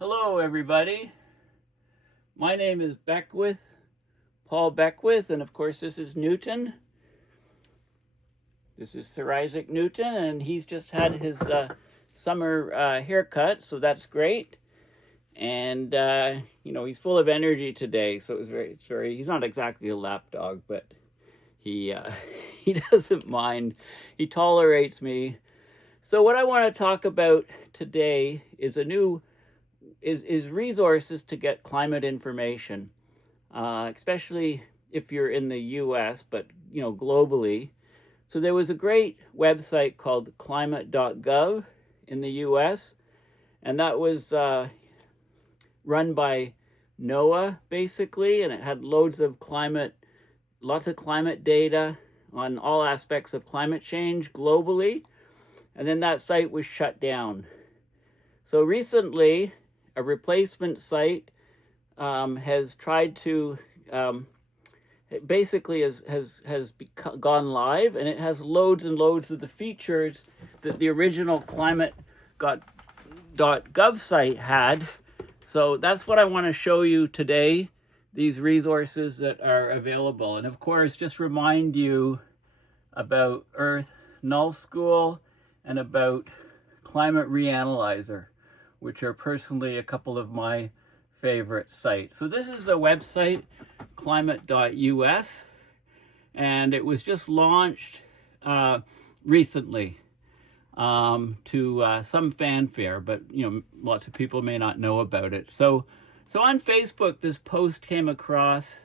Hello, everybody. My name is Beckwith, Paul Beckwith, and of course, this is Newton. This is Sir Isaac Newton, and he's just had his summer haircut, so that's great. And he's full of energy today, so it's very. He's not exactly a lapdog, but he he doesn't mind. He tolerates me. So what I want to talk about today is is resources to get climate information, especially if you're in the U.S., but globally. So there was a great website called climate.gov in the U.S., and that was run by NOAA basically, and it had lots of climate data on all aspects of climate change globally. And then that site was shut down. So recently, a replacement site has tried to basically has gone live, and it has loads and loads of the features that the original climate.gov site had. So that's what I want to show you today, these resources that are available. And of course, just remind you about Earth Null School and about Climate Reanalyzer, which are personally a couple of my favorite sites. So this is a website, climate.us, and it was just launched recently to some fanfare, but lots of people may not know about it. So on Facebook, this post came across.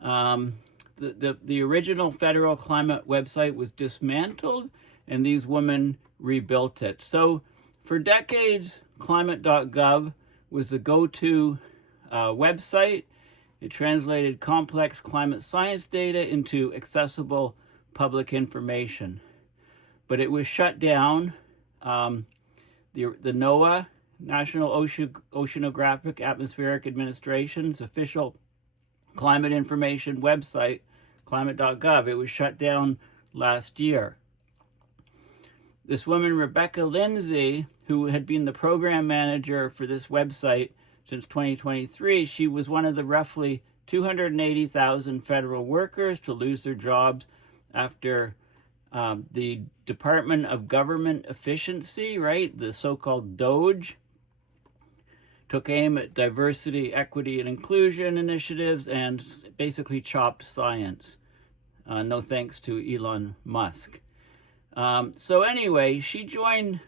The original federal climate website was dismantled, and these women rebuilt it. So for decades, climate.gov was the go-to website. It translated complex climate science data into accessible public information. But it was shut down. The NOAA, National Oceanographic Atmospheric Administration's official climate information website, climate.gov, it was shut down last year. This woman, Rebecca Lindsay, who had been the program manager for this website since 2023, she was one of the roughly 280,000 federal workers to lose their jobs after the Department of Government Efficiency, right, the so-called DOGE, took aim at diversity, equity, and inclusion initiatives and basically chopped science. No thanks to Elon Musk. So anyway, she joined.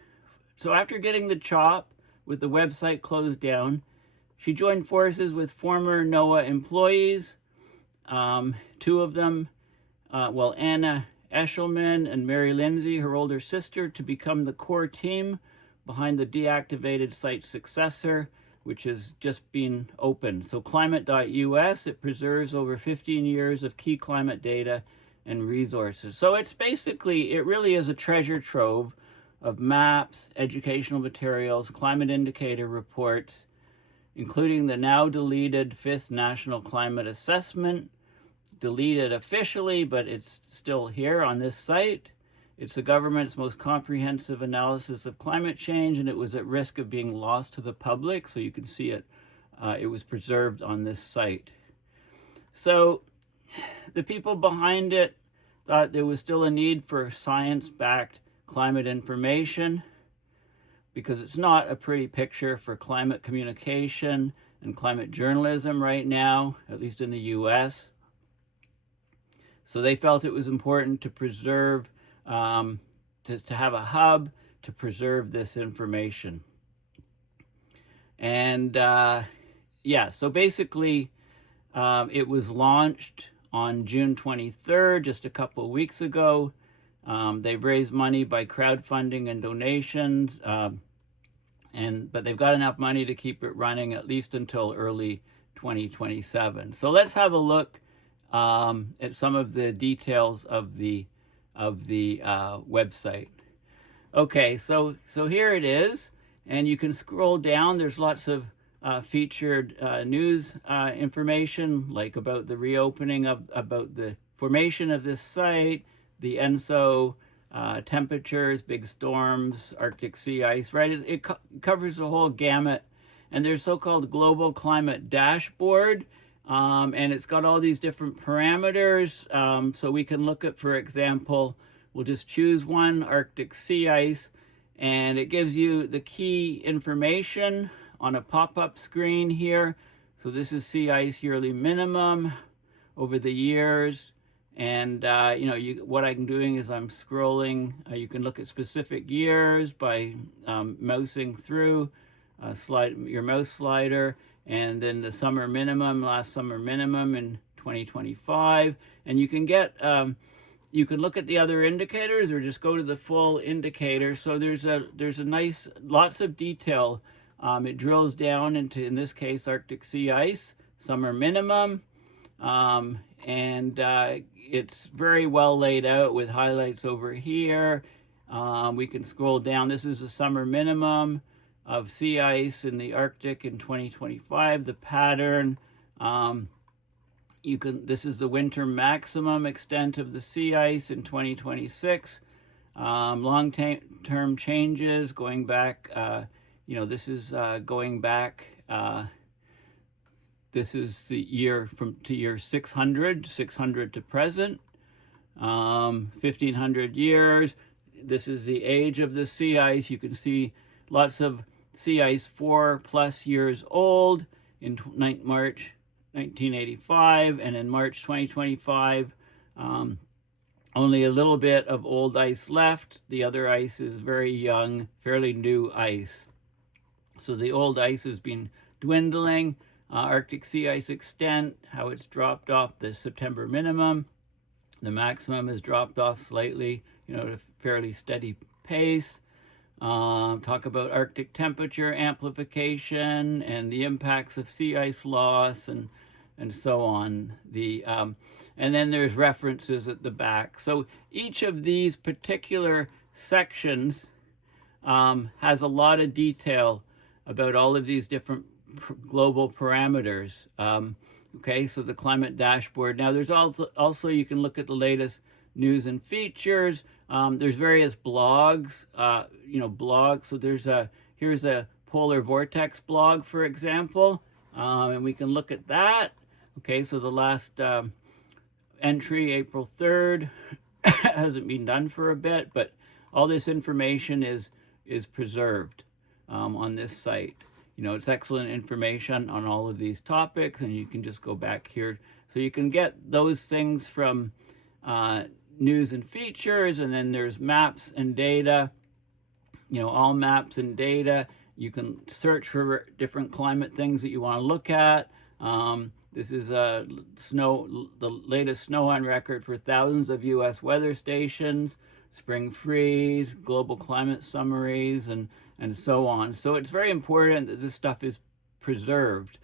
So after getting the chop with the website closed down, she joined forces with former NOAA employees, two of them, Anna Eshelman and Mary Lindsay, her older sister, to become the core team behind the deactivated site successor, which has just been opened. So climate.us, it preserves over 15 years of key climate data and resources. So it's basically, it really is a treasure trove of maps, educational materials, climate indicator reports, including the now deleted 5th National Climate Assessment, deleted officially, but it's still here on this site. It's the government's most comprehensive analysis of climate change, and it was at risk of being lost to the public, so you can see it. It was preserved on this site. So the people behind it thought there was still a need for science-backed climate information, because it's not a pretty picture for climate communication and climate journalism right now, at least in the US. So they felt it was important to preserve, to have a hub to preserve this information. And so basically it was launched on June 23rd, just a couple of weeks ago. They've raised money by crowdfunding and donations, but they've got enough money to keep it running at least until early 2027. So let's have a look at some of the details of the website. Okay, so here it is, and you can scroll down. There's lots of featured news information, like about the reopening about the formation of this site, the ENSO, temperatures, big storms, Arctic sea ice, right? It covers the whole gamut. and there's so-called global climate dashboard, and it's got all these different parameters. So we can look at, for example, we'll just choose one, Arctic sea ice, and it gives you the key information on a pop-up screen here. So this is sea ice yearly minimum over the years. And what I'm doing is I'm scrolling. You can look at specific years by mousing through, slide your mouse slider, and then the summer minimum, last summer minimum in 2025. And you can get, you can look at the other indicators or just go to the full indicator. So there's a nice, lots of detail. It drills down into, in this case, Arctic sea ice, summer minimum. It's very well laid out with highlights over here. We can scroll down. This is the summer minimum of sea ice in the Arctic in 2025, the pattern. This is the winter maximum extent of the sea ice in 2026. Long-term changes going back, this is going back, this is the year to year 600 to present, 1,500 years. This is the age of the sea ice. You can see lots of sea ice 4+ years old in March 1985, and in March 2025, only a little bit of old ice left. The other ice is very young, fairly new ice. So the old ice has been dwindling. Arctic sea ice extent, how it's dropped off the September minimum. The maximum has dropped off slightly, at a fairly steady pace. Talk about Arctic temperature amplification and the impacts of sea ice loss and so on. And then there's references at the back. So each of these particular sections has a lot of detail about all of these different global parameters. Okay, so the climate dashboard. Now there's also you can look at the latest news and features. There's various blogs, blogs. So here's a polar vortex blog, for example, and we can look at that. Okay, so the last entry, April 3rd, hasn't been done for a bit, but all this information is preserved on this site. It's excellent information on all of these topics, and you can just go back here. So you can get those things from news and features, and then there's maps and data, all maps and data. You can search for different climate things that you want to look at. This is the latest snow on record for thousands of U.S. weather stations, spring freeze, global climate summaries, and so on. So it's very important that this stuff is preserved.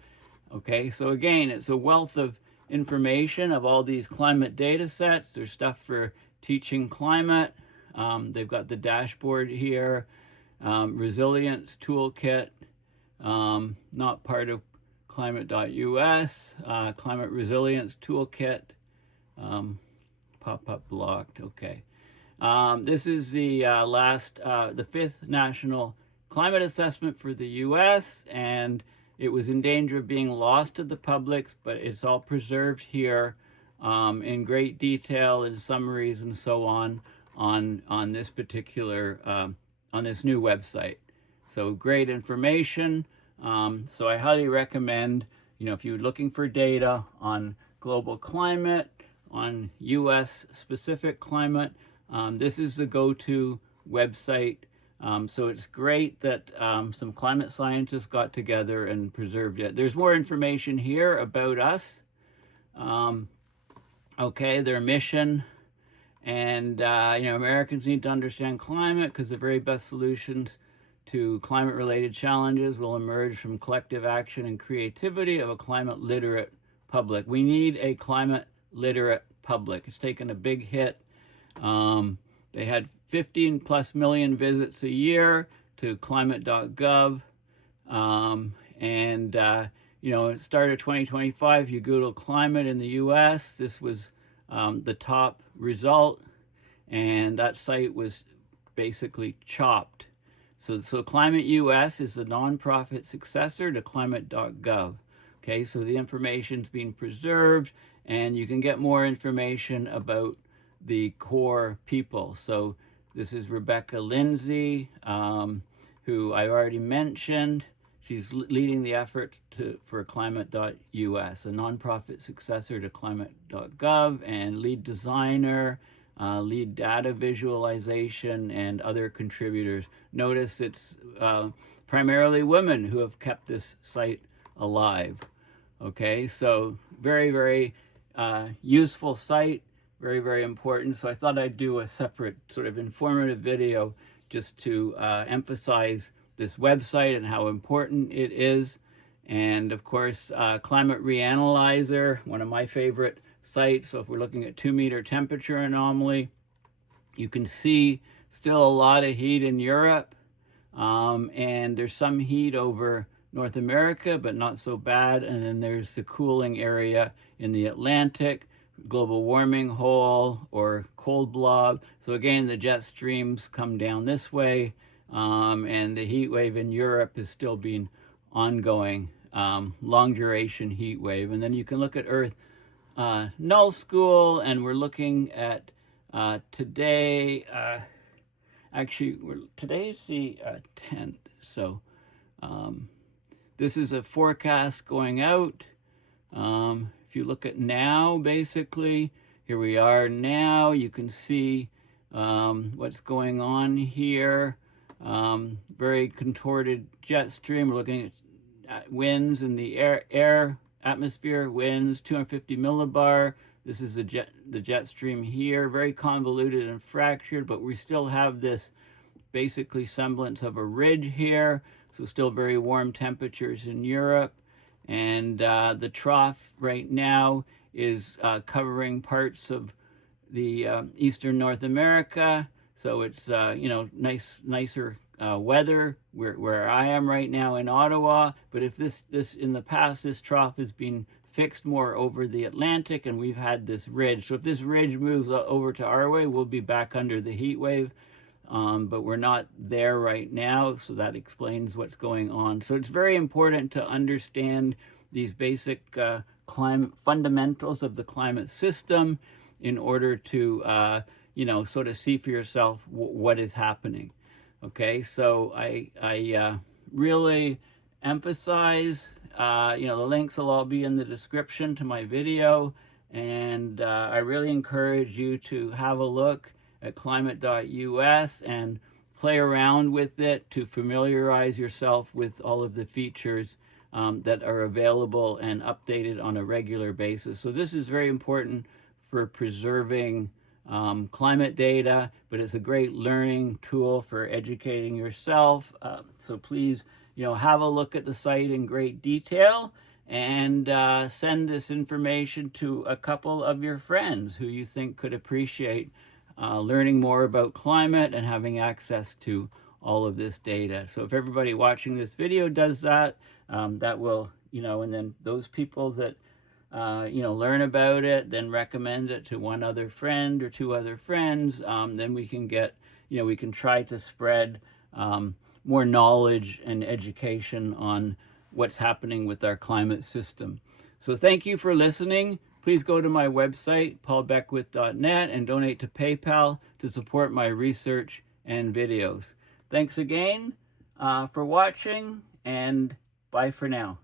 Okay, so again, it's a wealth of information of all these climate data sets. There's stuff for teaching climate. They've got the dashboard here, resilience toolkit, not part of climate.us, climate resilience toolkit, pop-up blocked. Okay. This is the the 5th National Climate Assessment for the U.S., and it was in danger of being lost to the public, but it's all preserved here in great detail and summaries and so on this particular, on this new website. So great information. So I highly recommend, if you're looking for data on global climate, on U.S. specific climate, this is the go-to website. So it's great that some climate scientists got together and preserved it. There's more information here about us. Okay, their mission. And, Americans need to understand climate because the very best solutions to climate-related challenges will emerge from collective action and creativity of a climate-literate public. We need a climate-literate public. It's taken a big hit. They had 15+ million visits a year to climate.gov. It started 2025. You Google climate in the US, this was the top result, and that site was basically chopped. So Climate US is a nonprofit successor to climate.gov. Okay, so the information's being preserved, and you can get more information about the core people. So this is Rebecca Lindsay, who I already mentioned. She's leading the effort for climate.us, a nonprofit successor to climate.gov, and lead designer, lead data visualization, and other contributors. Notice it's primarily women who have kept this site alive. Okay, so very, very useful site, very, very important. So I thought I'd do a separate sort of informative video just to emphasize this website and how important it is. And of course, Climate Reanalyzer, one of my favorite sites. So if we're looking at 2-meter temperature anomaly, you can see still a lot of heat in Europe, and there's some heat over North America, but not so bad. And then there's the cooling area in the Atlantic, global warming hole or cold blob. So again, the jet streams come down this way, and the heat wave in Europe is still being ongoing, long duration heat wave. And then you can look at Earth Null School, and we're looking at today, actually today's the 10th. So this is a forecast going out. If you look at now, basically, here we are now, you can see what's going on here. Very contorted jet stream. We're looking at winds in the air atmosphere, winds 250 millibar. This is the jet stream here, very convoluted and fractured, but we still have this basically semblance of a ridge here. So still very warm temperatures in Europe. And the trough right now is covering parts of the eastern North America. So it's, nicer weather where I am right now in Ottawa. But if this in the past, this trough has been fixed more over the Atlantic, and we've had this ridge. So if this ridge moves over to our way, we'll be back under the heat wave. But we're not there right now, so that explains what's going on. So it's very important to understand these basic climate fundamentals of the climate system in order to, sort of see for yourself what is happening. Okay, so I really emphasize, the links will all be in the description to my video, and I really encourage you to have a look at climate.us and play around with it to familiarize yourself with all of the features that are available and updated on a regular basis. So this is very important for preserving climate data, but it's a great learning tool for educating yourself. So please, have a look at the site in great detail, and send this information to a couple of your friends who you think could appreciate learning more about climate and having access to all of this data. So if everybody watching this video does that, that will, and then those people that, learn about it, then recommend it to one other friend or 2 other friends, then we can get, we can try to spread more knowledge and education on what's happening with our climate system. So thank you for listening. Please go to my website, paulbeckwith.net, and donate to PayPal to support my research and videos. Thanks again for watching, and bye for now.